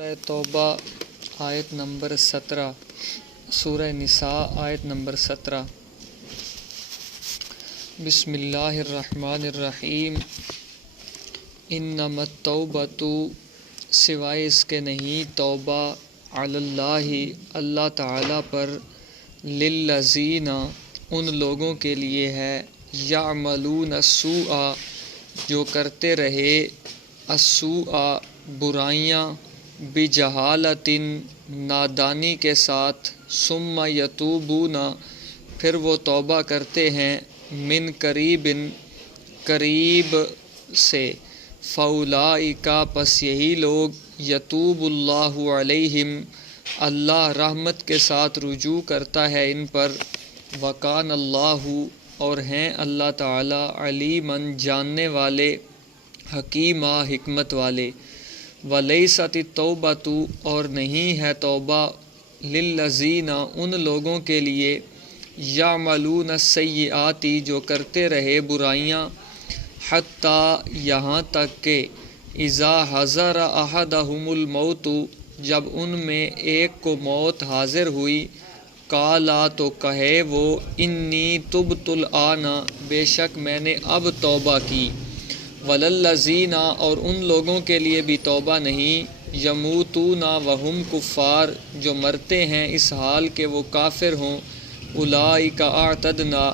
سورہ توبہ آیت نمبر 17، سورہ نساء آیت نمبر 17۔ بسم اللہ الرحمن الرحیم۔ انما التوبۃ، سوائے اس کے نہیں توبہ، علی اللہ، اللہ تعالیٰ پر، للذین، ان لوگوں کے لیے ہے، یعملون السوء، جو کرتے رہے، السوء، برائیاں، بجہالۃ، نادانی کے ساتھ، ثم یتوبون، پھر وہ توبہ کرتے ہیں، من قریب، قریب سے، فاولئک، پس یہی لوگ، یتوب اللہ علیہم، اللہ رحمت کے ساتھ رجوع کرتا ہے ان پر، وکان اللہ، اور ہیں اللہ تعالی، علیمًا، جاننے والے، حکیمًا، حکمت والے۔ ولیست التوبۃ، اور نہیں ہے توبہ، للذین، ان لوگوں کے لیے، یعملون السیئات، جو کرتے رہے برائیاں، حتی، یہاں تک کہ، اذا حضر احدہم الموت، جب ان میں ایک کو موت حاضر ہوئی، قالا، تو کہے وہ، انی تبت الآن، بے شک میں نے اب توبہ کی، وللذین، اور ان لوگوں کے لیے بھی توبہ نہیں، یموتون وہم کفار، جو مرتے ہیں اس حال کہ وہ کافر ہوں، اولئک اعتدنا،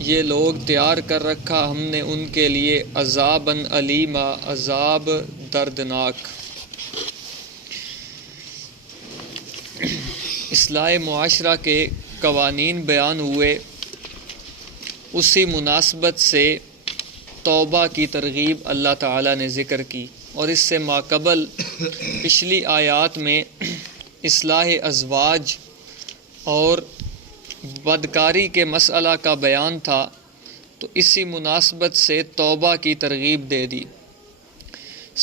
یہ لوگ تیار کر رکھا ہم نے ان کے لیے، عذابًا الیما، عذاب دردناک۔ اصلاح معاشرہ کے قوانین بیان ہوئے، اسی مناسبت سے توبہ کی ترغیب اللہ تعالیٰ نے ذکر کی، اور اس سے ماقبل پچھلی آیات میں اصلاح ازواج اور بدکاری کے مسئلہ کا بیان تھا، تو اسی مناسبت سے توبہ کی ترغیب دے دی۔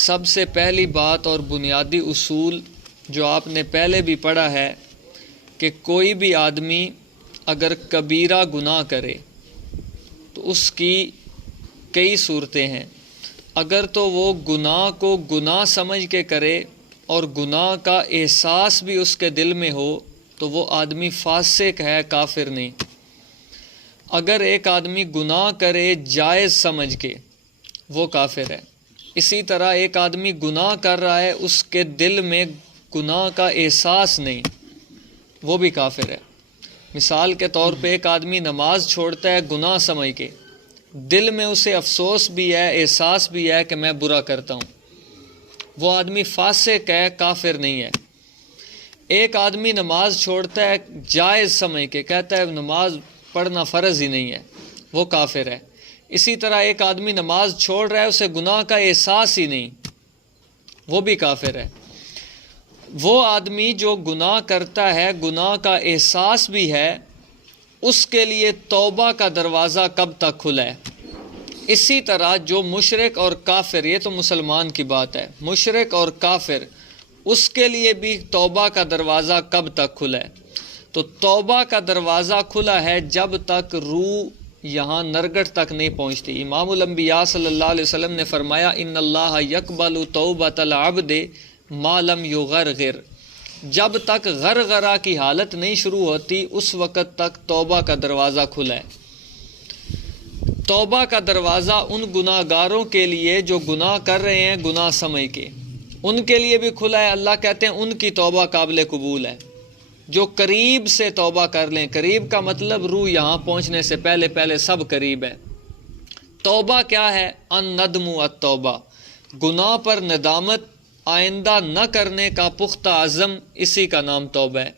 سب سے پہلی بات اور بنیادی اصول جو آپ نے پہلے بھی پڑھا ہے کہ کوئی بھی آدمی اگر کبیرہ گناہ کرے تو اس کی کئی صورتیں ہیں۔ اگر تو وہ گناہ کو گناہ سمجھ کے کرے اور گناہ کا احساس بھی اس کے دل میں ہو تو وہ آدمی فاسق ہے، کافر نہیں۔ اگر ایک آدمی گناہ کرے جائز سمجھ کے، وہ کافر ہے۔ اسی طرح ایک آدمی گناہ کر رہا ہے، اس کے دل میں گناہ کا احساس نہیں، وہ بھی کافر ہے۔ مثال کے طور پہ ایک آدمی نماز چھوڑتا ہے گناہ سمجھ کے، دل میں اسے افسوس بھی ہے، احساس بھی ہے کہ میں برا کرتا ہوں، وہ آدمی فاسق ہے، کافر نہیں ہے۔ ایک آدمی نماز چھوڑتا ہے جائز سمجھ کے، کہتا ہے نماز پڑھنا فرض ہی نہیں ہے، وہ کافر ہے۔ اسی طرح ایک آدمی نماز چھوڑ رہا ہے، اسے گناہ کا احساس ہی نہیں، وہ بھی کافر ہے۔ وہ آدمی جو گناہ کرتا ہے، گناہ کا احساس بھی ہے، اس کے لیے توبہ کا دروازہ کب تک کھلا ہے؟ اسی طرح جو مشرک اور کافر، یہ تو مسلمان کی بات ہے، مشرک اور کافر، اس کے لیے بھی توبہ کا دروازہ کب تک کھلا ہے؟ تو توبہ کا دروازہ کھلا ہے جب تک روح یہاں نرگٹ تک نہیں پہنچتی۔ امام الانبیاء صلی اللہ علیہ وسلم نے فرمایا، ان اللہ یقبل توبۃ العبد ما لم یغرغر، جب تک غرغرہ کی حالت نہیں شروع ہوتی اس وقت تک توبہ کا دروازہ کھلا ہے۔ توبہ کا دروازہ ان گناہ گاروں کے لیے جو گناہ کر رہے ہیں گناہ سمجھ کے، ان کے لیے بھی کھلا ہے۔ اللہ کہتے ہیں ان کی توبہ قابل قبول ہے، جو قریب سے توبہ کر لیں۔ قریب کا مطلب روح یہاں پہنچنے سے پہلے پہلے سب قریب ہے۔ توبہ کیا ہے؟ الندم التوبہ، گناہ پر ندامت، آئندہ نہ کرنے کا پختہ عزم، اسی کا نام توبہ ہے۔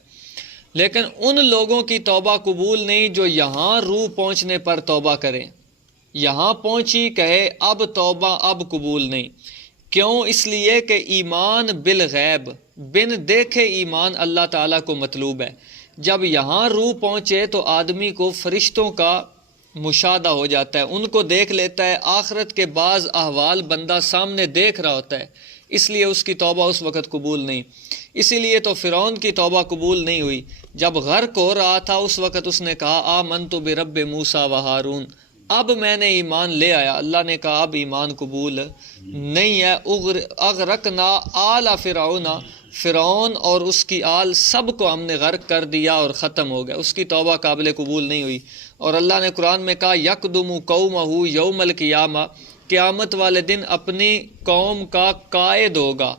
لیکن ان لوگوں کی توبہ قبول نہیں جو یہاں روح پہنچنے پر توبہ کریں، یہاں پہنچی کہے اب توبہ، اب قبول نہیں۔ کیوں؟ اس لیے کہ ایمان بالغیب، بن دیکھے ایمان اللہ تعالیٰ کو مطلوب ہے۔ جب یہاں روح پہنچے تو آدمی کو فرشتوں کا مشاہدہ ہو جاتا ہے، ان کو دیکھ لیتا ہے، آخرت کے بعض احوال بندہ سامنے دیکھ رہا ہوتا ہے، اس لیے اس کی توبہ اس وقت قبول نہیں۔ اسی لیے تو فرعون کی توبہ قبول نہیں ہوئی۔ جب غرق ہو رہا تھا اس وقت اس نے کہا آمنت برب موسیٰ و ہارون، اب میں نے ایمان لے آیا۔ اللہ نے کہا اب ایمان قبول نہیں ہے۔ اغرقنا آل فرعون، فرعون اور اس کی آل سب کو ہم نے غرق کر دیا اور ختم ہو گیا، اس کی توبہ قابل قبول نہیں ہوئی۔ اور اللہ نے قرآن میں کہا یکدم قومہ یوم القیامہ، قیامت والے دن اپنی قوم کا قائد ہوگا،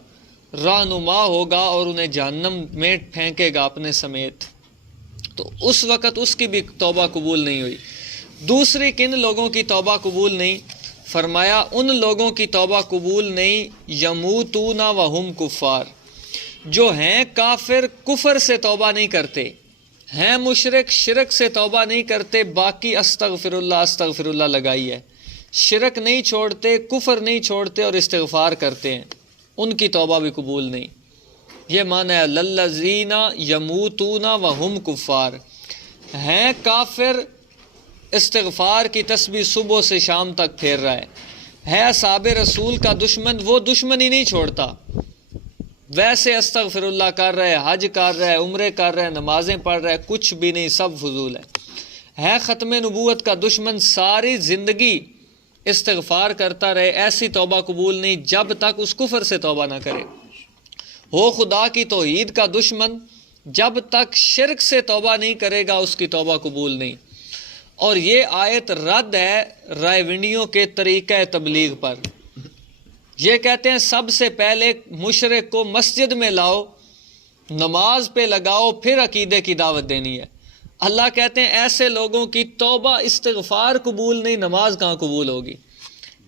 رہنما ہوگا اور انہیں جہنم میں پھینکے گا اپنے سمیت۔ تو اس وقت اس کی بھی توبہ قبول نہیں ہوئی۔ دوسری کن لوگوں کی توبہ قبول نہیں؟ فرمایا ان لوگوں کی توبہ قبول نہیں یموتون وہم کفار، جو ہیں کافر، کفر سے توبہ نہیں کرتے، ہیں مشرک، شرک سے توبہ نہیں کرتے، باقی استغفر اللہ لگائی ہے، شرک نہیں چھوڑتے، کفر نہیں چھوڑتے اور استغفار کرتے ہیں، ان کی توبہ بھی قبول نہیں۔ یہ معنی ہے للذین یموتون وہم کفار، ہیں کافر، استغفار کی تسبیح صبح سے شام تک پھیر رہا ہے اصحاب رسول کا دشمن، وہ دشمنی نہیں چھوڑتا، ویسے استغفر اللہ کر رہے، حج کر رہے، عمرے کر رہے، نمازیں پڑھ رہے، کچھ بھی نہیں، سب فضول ہے ختم نبوت کا دشمن، ساری زندگی استغفار کرتا رہے، ایسی توبہ قبول نہیں جب تک اس کفر سے توبہ نہ کرے۔ ہو خدا کی توحید کا دشمن، جب تک شرک سے توبہ نہیں کرے گا اس کی توبہ قبول نہیں۔ اور یہ آیت رد ہے رائیونڈیوں کے طریقہ تبلیغ پر۔ یہ کہتے ہیں سب سے پہلے مشرک کو مسجد میں لاؤ، نماز پہ لگاؤ، پھر عقیدے کی دعوت دینی ہے۔ اللہ کہتے ہیں ایسے لوگوں کی توبہ استغفار قبول نہیں، نماز کہاں قبول ہوگی؟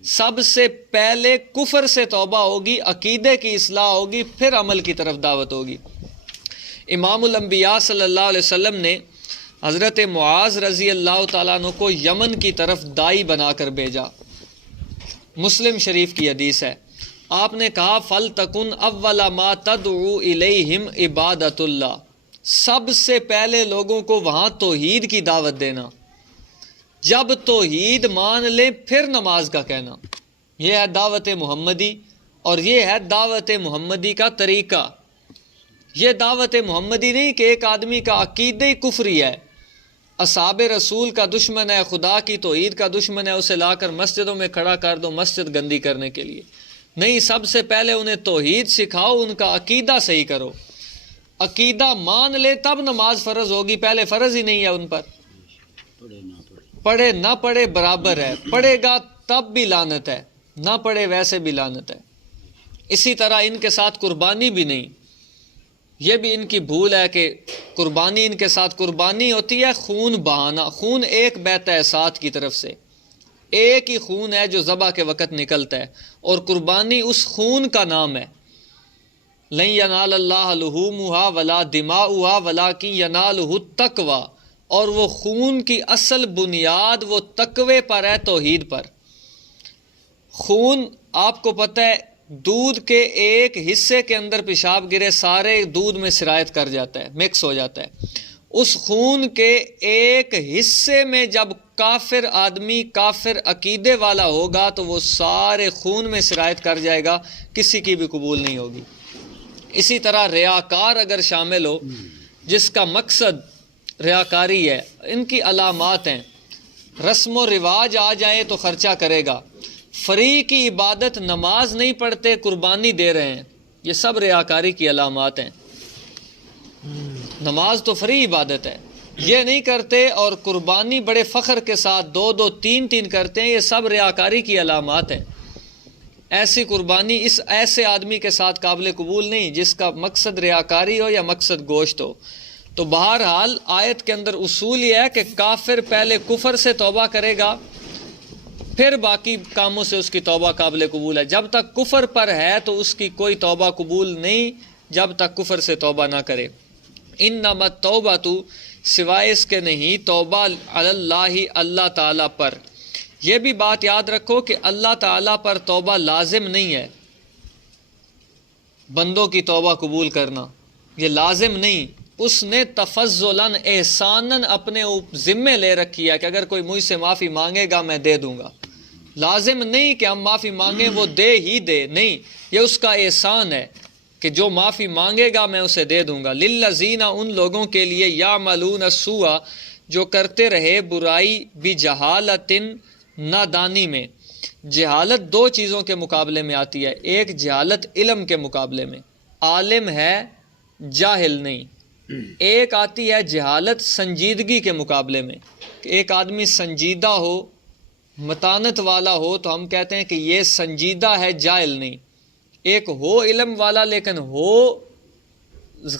سب سے پہلے کفر سے توبہ ہوگی، عقیدے کی اصلاح ہوگی، پھر عمل کی طرف دعوت ہوگی۔ امام الانبیاء صلی اللہ علیہ وسلم نے حضرت معاذ رضی اللہ تعالیٰ عنہ کو یمن کی طرف دائی بنا کر بھیجا۔ مسلم شریف کی حدیث ہے، آپ نے کہا فَلْتَكُنْ أَوَّلَ مَا تَدْعُو إِلَيْهِمْ عِبَادَةُ اللَّهِ، سب سے پہلے لوگوں کو وہاں توحید کی دعوت دینا، جب توحید مان لیں پھر نماز کا کہنا۔ یہ ہے دعوت محمدی، اور یہ ہے دعوت محمدی کا طریقہ۔ یہ دعوت محمدی نہیں کہ ایک آدمی کا عقیدہ ہی کفری ہے، اصحاب رسول کا دشمن ہے، خدا کی توحید کا دشمن ہے، اسے لا کر مسجدوں میں کھڑا کر دو مسجد گندی کرنے کے لیے۔ نہیں، سب سے پہلے انہیں توحید سکھاؤ، ان کا عقیدہ صحیح کرو، عقیدہ مان لے تب نماز فرض ہوگی، پہلے فرض ہی نہیں ہے ان پر۔ پڑھے نہ پڑھے برابر ہے، پڑھے گا تب بھی لعنت ہے، نہ پڑھے ویسے بھی لعنت ہے۔ اسی طرح ان کے ساتھ قربانی بھی نہیں، یہ بھی ان کی بھول ہے کہ قربانی ان کے ساتھ قربانی ہوتی ہے خون بہانا، خون ایک بہتا ہے ساتھ کی طرف سے، ایک ہی خون ہے جو ذبح کے وقت نکلتا ہے، اور قربانی اس خون کا نام ہے۔ لن ینال اللہ لحومها ولا دماؤها ولکن ینالہ التقوی، اور وہ خون کی اصل بنیاد وہ تقوی پر ہے، توحید پر۔ خون آپ کو پتہ ہے دودھ کے ایک حصے کے اندر پیشاب گرے سارے دودھ میں سرایت کر جاتا ہے، مکس ہو جاتا ہے۔ اس خون کے ایک حصے میں جب کافر آدمی کافر عقیدے والا ہوگا تو وہ سارے خون میں سرایت کر جائے گا، کسی کی بھی قبول نہیں ہوگی۔ اسی طرح ریاکار اگر شامل ہو جس کا مقصد ریاکاری ہے، ان کی علامات ہیں، رسم و رواج آ جائیں تو خرچہ کرے گا، فری کی عبادت، نماز نہیں پڑھتے قربانی دے رہے ہیں، یہ سب ریاکاری کی علامات ہیں۔ نماز تو فری عبادت ہے، یہ نہیں کرتے، اور قربانی بڑے فخر کے ساتھ دو دو تین تین کرتے ہیں، یہ سب ریاکاری کی علامات ہیں۔ ایسی قربانی اس ایسے آدمی کے ساتھ قابل قبول نہیں جس کا مقصد ریاکاری ہو یا مقصد گوشت ہو۔ تو بہرحال آیت کے اندر اصول یہ ہے کہ کافر پہلے کفر سے توبہ کرے گا، پھر باقی کاموں سے اس کی توبہ قابل قبول ہے۔ جب تک کفر پر ہے تو اس کی کوئی توبہ قبول نہیں، جب تک کفر سے توبہ نہ کرے۔ انما التوبۃ، سوائے اس کے نہیں، توبہ علی اللہ، اللہ تعالیٰ پر۔ یہ بھی بات یاد رکھو کہ اللہ تعالیٰ پر توبہ لازم نہیں ہے، بندوں کی توبہ قبول کرنا یہ لازم نہیں، اس نے تفضلاً احساناً اپنے ذمے لے رکھی ہے کہ اگر کوئی مجھ سے معافی مانگے گا میں دے دوں گا۔ لازم نہیں کہ ہم معافی مانگیں وہ دے ہی دے، نہیں، یہ اس کا احسان ہے کہ جو معافی مانگے گا میں اسے دے دوں گا۔ للذین، ان لوگوں کے لیے، یعملون السوء، جو کرتے رہے برائی، بجہالۃ، نادانی میں۔ جہالت دو چیزوں کے مقابلے میں آتی ہے، ایک جہالت علم کے مقابلے میں، عالم ہے جاہل نہیں۔ ایک آتی ہے جہالت سنجیدگی کے مقابلے میں، کہ ایک آدمی سنجیدہ ہو، متانت والا ہو تو ہم کہتے ہیں کہ یہ سنجیدہ ہے، جاہل نہیں۔ ایک ہو علم والا لیکن ہو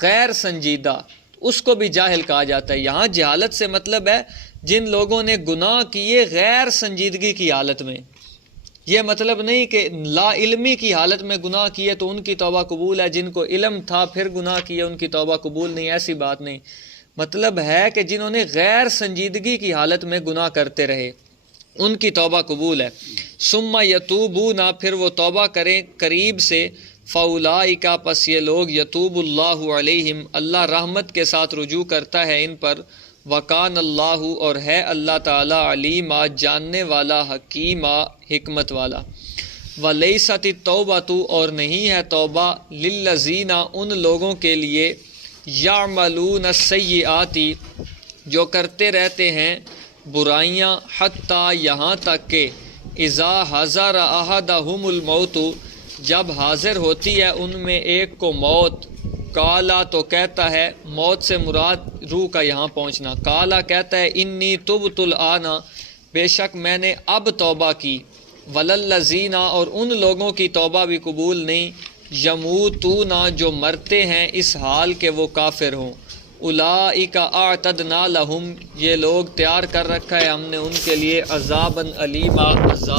غیر سنجیدہ، اس کو بھی جاہل کہا جاتا ہے۔ یہاں جہالت سے مطلب ہے جن لوگوں نے گناہ کیے غیر سنجیدگی کی حالت میں۔ یہ مطلب نہیں کہ لا علمی کی حالت میں گناہ کیے تو ان کی توبہ قبول ہے، جن کو علم تھا پھر گناہ کیے ان کی توبہ قبول نہیں، ایسی بات نہیں۔ مطلب ہے کہ جنہوں نے غیر سنجیدگی کی حالت میں گناہ کرتے رہے ان کی توبہ قبول ہے۔ ثم یتوبون، پھر وہ توبہ کریں قریب سے، فاولئک، پس یہ لوگ، یتوب اللہ علیہم، اللہ رحمت کے ساتھ رجوع کرتا ہے ان پر، وکان اللہ، اور ہے اللہ تعالی، علیما، جاننے والا، حکیما، حکمت والا۔ ولیست التوبۃ، اور نہیں ہے توبہ، للذین، ان لوگوں کے لیے، یعملون السیئات، جو کرتے رہتے ہیں برائیاں، حتیٰ، یہاں تک کہ، اذا حضر احدہم الموت، جب حاضر ہوتی ہے ان میں ایک کو موت، کالا، تو کہتا ہے، موت سے مراد روح کا یہاں پہنچنا، کالا کہتا ہے، انی تبت الآن، بے شک میں نے اب توبہ کی، وللذین، اور ان لوگوں کی توبہ بھی قبول نہیں، یموتون، جو مرتے ہیں اس حال کہ وہ کافر ہوں، اولئک اعتدنا لہم، یہ لوگ تیار کر رکھا ہے ہم نے ان کے لیے، عذابا علیما، عذاب